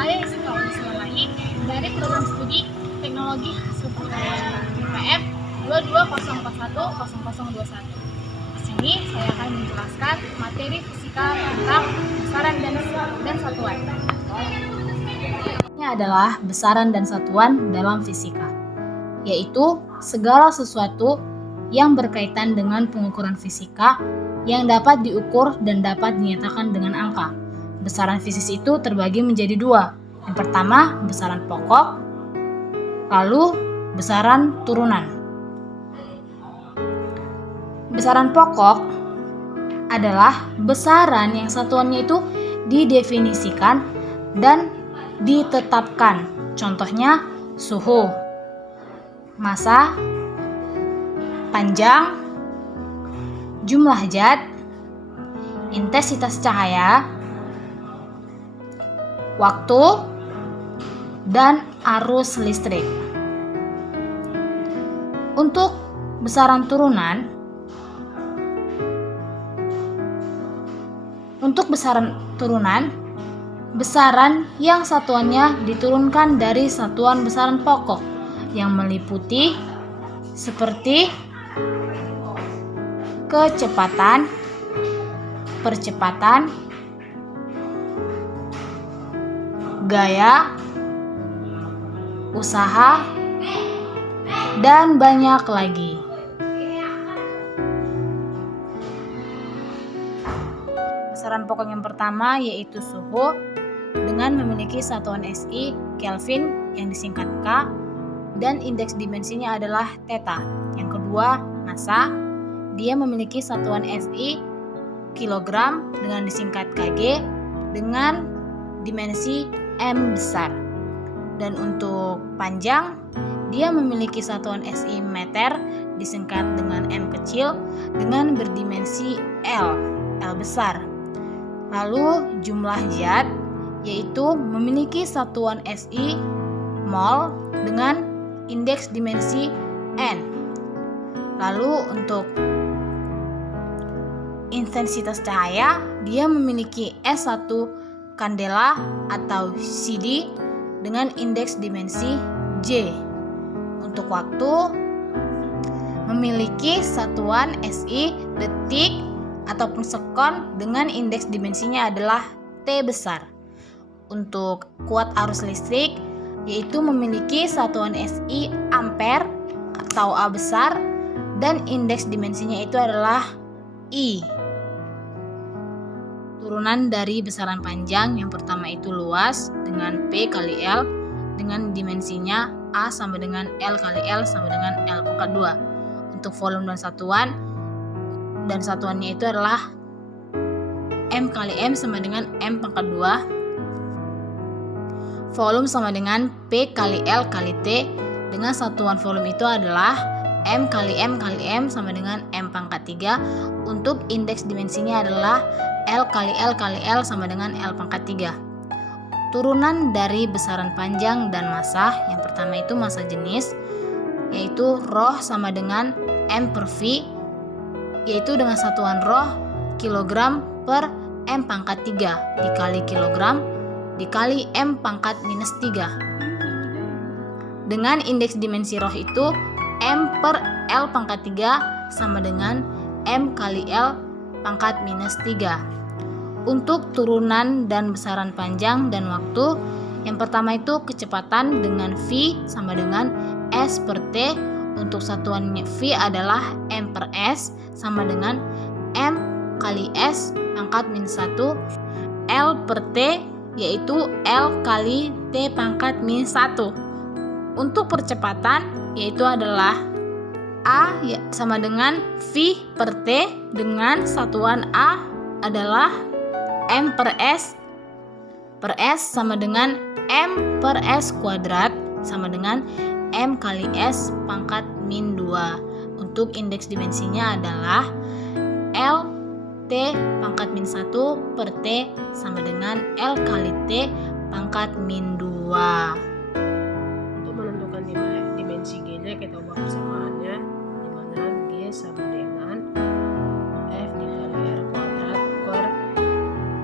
Saya Jessica Wisnuwardani dari program studi Teknologi Hasil Pertanian PPM 2204100021. Di sini saya akan menjelaskan materi fisika tentang besaran dan satuan. Ini adalah besaran dan satuan dalam fisika, yaitu segala sesuatu yang berkaitan dengan pengukuran fisika yang dapat diukur dan dapat dinyatakan dengan angka. Besaran fisik itu terbagi menjadi dua. Yang pertama, besaran pokok, lalu besaran turunan. Besaran pokok adalah besaran yang satuannya itu didefinisikan dan ditetapkan. Contohnya suhu, massa, panjang, jumlah zat, intensitas cahaya, waktu, dan arus listrik. Untuk besaran turunan, besaran yang satuannya diturunkan dari satuan besaran pokok yang meliputi seperti kecepatan, percepatan, gaya, usaha, dan banyak lagi. Besaran pokok yang pertama yaitu suhu dengan memiliki satuan SI Kelvin yang disingkat K dan indeks dimensinya adalah theta. Yang kedua, massa, dia memiliki satuan SI kilogram dengan disingkat kg dengan dimensi M besar. Dan untuk panjang, dia memiliki satuan SI meter disingkat dengan M kecil dengan berdimensi L besar. Lalu jumlah zat yaitu memiliki satuan SI mol dengan indeks dimensi N. Lalu untuk intensitas cahaya, dia memiliki S1 kandela atau CD dengan indeks dimensi J. Untuk waktu, memiliki satuan SI detik ataupun sekon dengan indeks dimensinya adalah T besar. Untuk kuat arus listrik, yaitu memiliki satuan SI ampere atau A besar dan indeks dimensinya itu adalah I. Turunan dari besaran panjang yang pertama itu luas dengan P kali L dengan dimensinya A sama dengan L kali L sama dengan L pangkat 2. Untuk volume dan satuannya itu adalah M kali M sama dengan M pangkat 2. Volume sama dengan P kali L kali T dengan satuan volume itu adalah M kali M kali M sama dengan M pangkat 3. Untuk indeks dimensinya adalah L kali L kali L sama dengan L pangkat 3. Turunan dari besaran panjang dan massa, yang pertama itu massa jenis, yaitu rho sama dengan M per V, yaitu dengan satuan rho kilogram per M pangkat 3 dikali kilogram dikali M pangkat minus 3. Dengan indeks dimensi rho itu M per L pangkat 3 sama dengan M kali L pangkat minus 3. Untuk turunan dan besaran panjang dan waktu, yang pertama itu kecepatan dengan V sama dengan S per T. Untuk satuannya V adalah M per S sama dengan M kali S pangkat minus 1. L per T yaitu L kali T pangkat minus 1. Untuk percepatan yaitu adalah A sama dengan V per T dengan satuan A adalah M per S sama dengan M per S kuadrat sama dengan M kali S pangkat min 2. Untuk indeks dimensinya adalah L T pangkat min 1 per T sama dengan L kali T pangkat min 2. Untuk menentukan dimensi G-nya kita ubah persamaannya, di mana G sama dengan F dikali R kuadrat per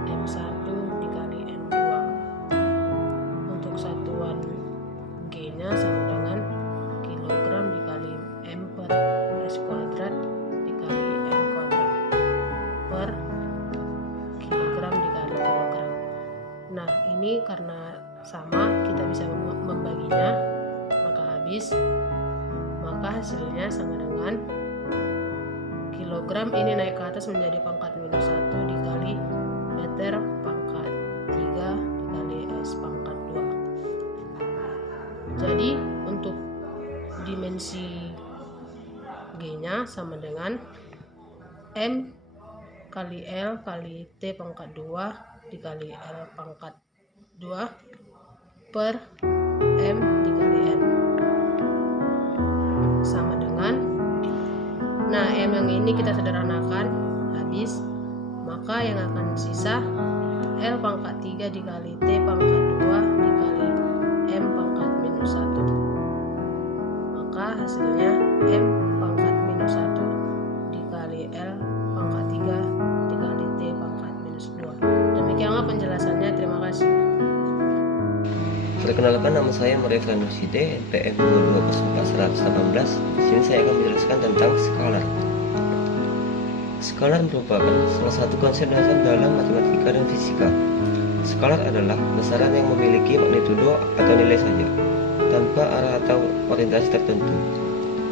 M1 dikali M2. Nah, ini karena sama kita bisa membaginya, maka hasilnya sama dengan kilogram ini naik ke atas menjadi pangkat minus 1 dikali meter pangkat 3 dikali S pangkat 2. Jadi untuk dimensi G nya sama dengan M kali L kali T pangkat 2 dikali L pangkat 2 per M dikali N sama dengan, nah M yang ini kita sederhanakan habis, maka yang akan sisa L pangkat 3 dikali T pangkat 2 dikali M pangkat minus 1, maka hasilnya M pangkat minus 1 dikali L pangkat 3 dikali T pangkat minus 2. Demikianlah penjelasannya, terima kasih. Perkenalkan, nama saya Mereka Nuside, NPM 220418. Di sini saya akan menjelaskan tentang skalar. Skalar merupakan salah satu konsep dasar dalam matematika dan fisika. Skalar adalah besaran yang memiliki magnitudo atau nilai saja, tanpa arah atau orientasi tertentu.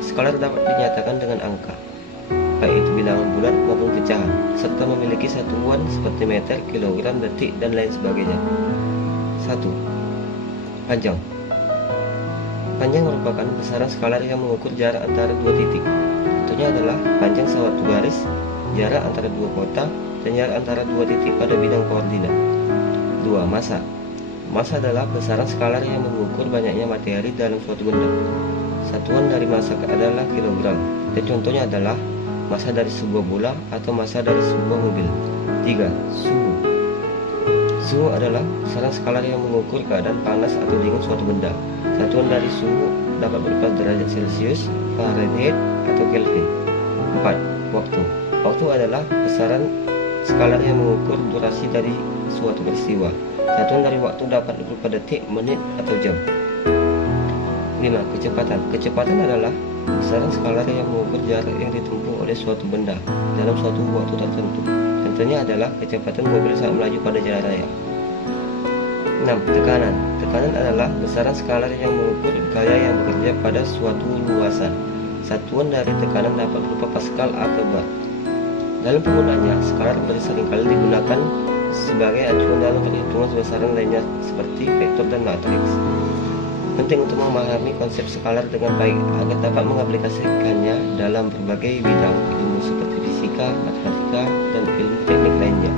Skalar dapat dinyatakan dengan angka, baik itu bilangan bulat maupun pecahan, serta memiliki satuan seperti meter, kilogram, detik, dan lain sebagainya. 1. Panjang. Panjang merupakan besaran skalar yang mengukur jarak antara dua titik. Contohnya adalah panjang suatu garis, jarak antara dua kota, dan jarak antara dua titik pada bidang koordinat. 2. Massa. Massa adalah besaran skalar yang mengukur banyaknya materi dalam suatu benda. Satuan dari massa adalah kilogram, dan contohnya adalah massa dari sebuah bola atau massa dari sebuah mobil. 3. Suhu. Suhu adalah besaran skalar yang mengukur keadaan panas atau dingin suatu benda. Satuan dari suhu dapat berupa derajat Celcius, Fahrenheit, atau Kelvin. 4. Waktu. Waktu adalah besaran skalar yang mengukur durasi dari suatu peristiwa. Satuan dari waktu dapat berupa detik, menit, atau jam. 5. Kecepatan. Kecepatan adalah besaran skalar yang mengukur jarak yang ditempuh oleh suatu benda dalam suatu waktu tertentu. Contohnya adalah kecepatan mobil saat melaju pada jalan raya. 6. Tekanan. Tekanan adalah besaran skalar yang mengukur gaya yang bekerja pada suatu luasan. Satuan dari tekanan dapat berupa Pascal atau bar. Dalam penggunaannya, skalar seringkali digunakan sebagai acuan dalam perhitungan besaran lainnya seperti vektor dan matriks. Penting untuk memahami konsep skalar dengan baik agar dapat mengaplikasikannya dalam berbagai bidang ilmu seperti fisika, matematika, dan ilmu teknik lainnya.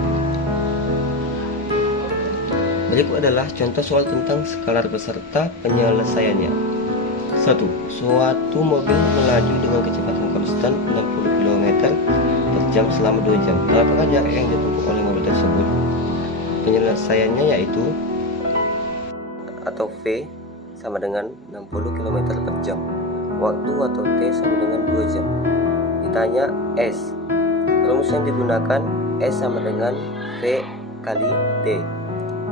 Berikut adalah contoh soal tentang skalar beserta penyelesaiannya. 1. Suatu mobil melaju dengan kecepatan konstan 60 km per jam selama 2 jam. Berapakah jarak yang ditempuh oleh mobil tersebut? Penyelesaiannya yaitu atau V sama dengan 60 km per jam. Waktu atau T sama dengan 2 jam. Ditanya S. Rumus yang digunakan S sama dengan V kali T.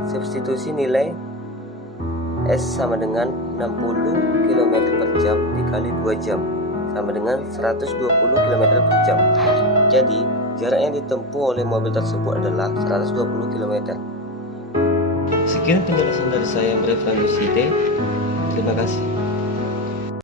Substitusi nilai S sama dengan 60 km per jam dikali 2 jam sama dengan 120 km per jam. Jadi jarak yang ditempuh oleh mobil tersebut adalah 120 km. Sekian penjelasan dari saya, Mereka Nuside. Terima kasih.